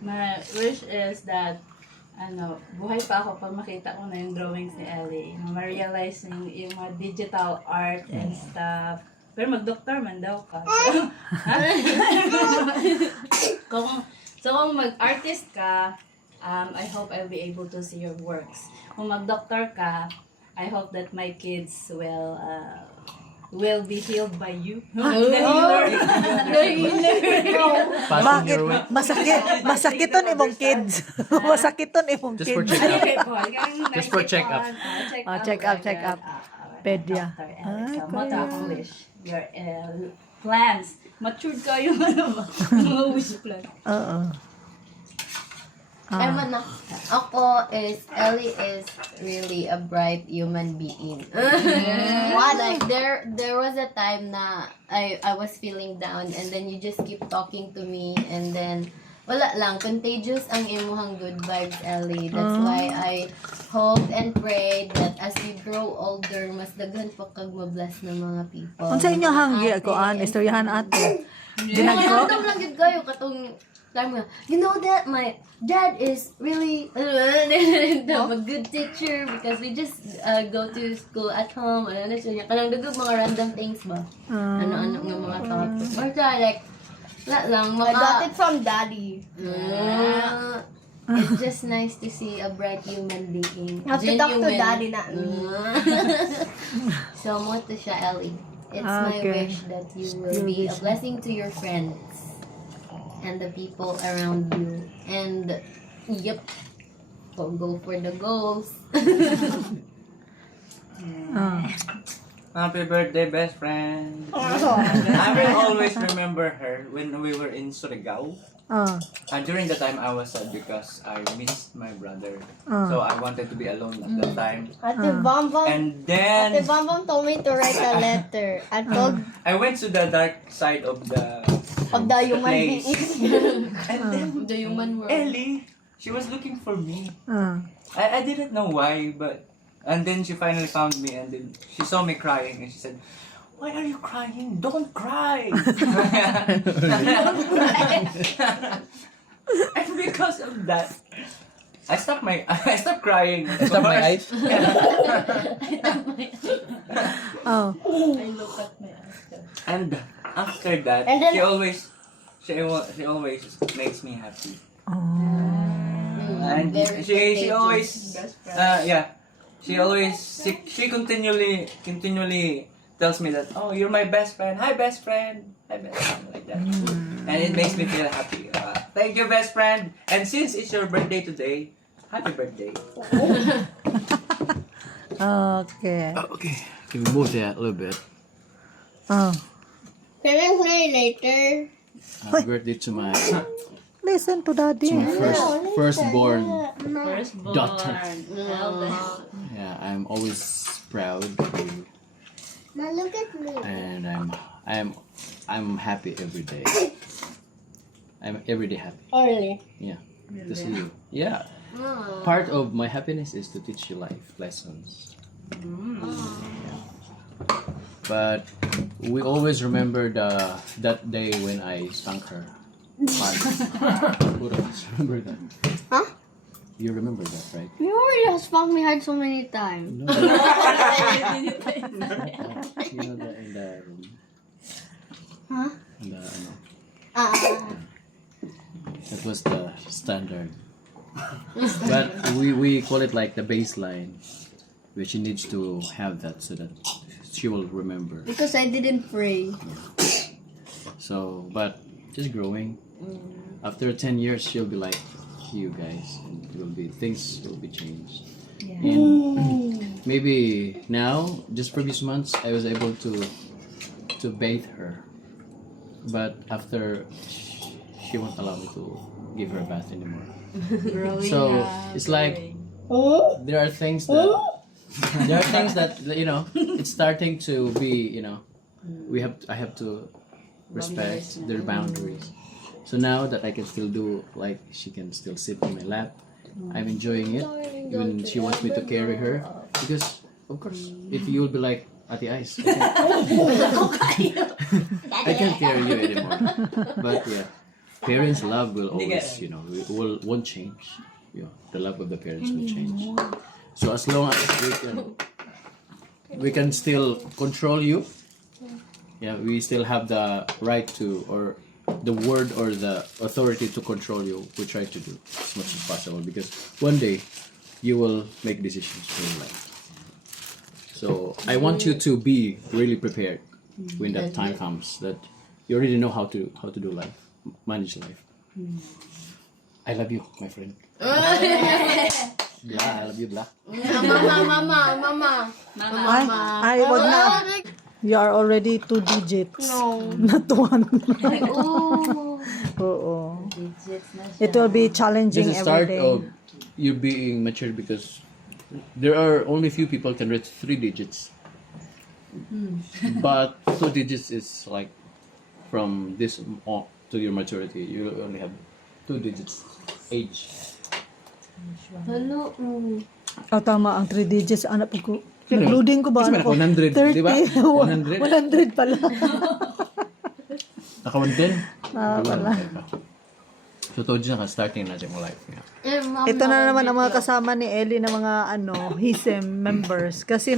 My wish is that buhay pa ako pag makita ko na yung drawings ni Ellie. Ma-realize yung mga digital art and stuff. Pero mag-doktor man daw ka. Kung mag-artist ka, I hope I'll be able to see your works. Kung mag-doktor ka, I hope that my kids will be healed by you. Passing Bakit? your way. Masakiton imong kids. Masakiton imong Just for kids. check up. Check up. Check up. Pedia. Mata akong wish. Your plans. Matured kayo mga wish plan. Oo. Eman ako Ellie is really a bright human being. Like there was a time na I was feeling down and then you just keep talking to me and then wala lang, contagious ang imuhang good vibes, Ellie. That's why I hope and pray that as you grow older, mas daghan pa kag mabless ng mga people. Unsa inyo hanggi ko istoryahan ato. Ginagko. Random lang gid kayo katong time nga, you know that my dad is really a good teacher because we just go to school at home. Ano siya, kanang dugog mga random things ba? Ano-ano nga mga topics. Or like, wala lang, I got it from daddy. It's just nice to see a bright human being. Have to talk to daddy na. So, mo to siya, Ellie. It's my Okay. wish that you will be a blessing to your friends and the people around you. And, yep, go for the goals. Happy birthday, best friend. I will always remember her when we were in Surigao. During the time I was sad because I missed my brother. So I wanted to be alone at that time. Ate Bambam. And then Ate Bambam told me to write a letter. I told I went to the dark side of the human place. being. And then The human world. Ellie, she was looking for me. I didn't know why, but and then she finally found me and then she saw me crying and she said, "Why are you crying? Don't cry." And because of that, I stopped crying. Stop my eyes. Oh. I look at my eyes. And after that, And then- she always makes me happy. Oh. And Very she contagious. always Best friend. she continually tells me that, "Oh, you're my best friend. Hi, best friend. Hi, best friend," like that. And it makes me feel happy. Thank you, best friend. And since it's your birthday today, happy birthday. Okay. Okay. Can we move that a little bit? Oh. Can I play later? Happy birthday to my Listen to daddy. firstborn. Firstborn. Daughter. Eldest. Yeah, I'm always proud of you, Ma, look at me. and I'm happy every day. I'm every day happy. Early. Yeah, to see you. Yeah, part of my happiness is to teach you life lessons. But we always remember that day when I spank her. Who does remember that? Huh? You remember that, right? You already have spanked me hard so many times. You know that in the room. Huh? In the, ano, that was the standard. But we call it like the baseline, which she needs to have that so that she will remember. Because I didn't pray. So, but just growing. After 10 years, she'll be like you guys, and things will be changed. And maybe now, just previous months, I was able to bathe her, but after she won't allow me to give her a bath anymore. Growing So up, it's like growing. there are things that you know, it's starting to be, you know, I have to respect their boundaries. So now that I can still do, like, she can still sit in my lap, I'm enjoying it. Even she wants me to carry her, because of course, if you'll be like Ate Ice, I can't carry you anymore. But yeah, parents' love will Hindi always, ka- you know, won't change. You know, the love of the parents will change. So as long as we can still control you, yeah, we still have the right to, or the word or the authority to control you. We try to do as much as possible, because one day you will make decisions for your life. So I want you to be really prepared when that time comes, that you already know how to do life, manage life. I love you, my friend. Blah, I love you, Blah. Mama. Ay, wag na. You are already 2 digits. No. Not 1. Oo. Digits na siya. It will be This challenging is the every start day. of you being mature, because there are only few people can reach 3 digits. But 2 digits is like from this on to your maturity. You only have 2 digits age. Hello. Oh, tama. Ang 3 digits. Anak ko. Sino? Nag-loading ko ba? Kasi Ano ko? 100, 30. di ba? 100. 100 pala. Naka 110? Wala. So, told you na starting na yung life niya. Ito na naman ang mga kasama ni Ellie na mga HISEM members. Kasi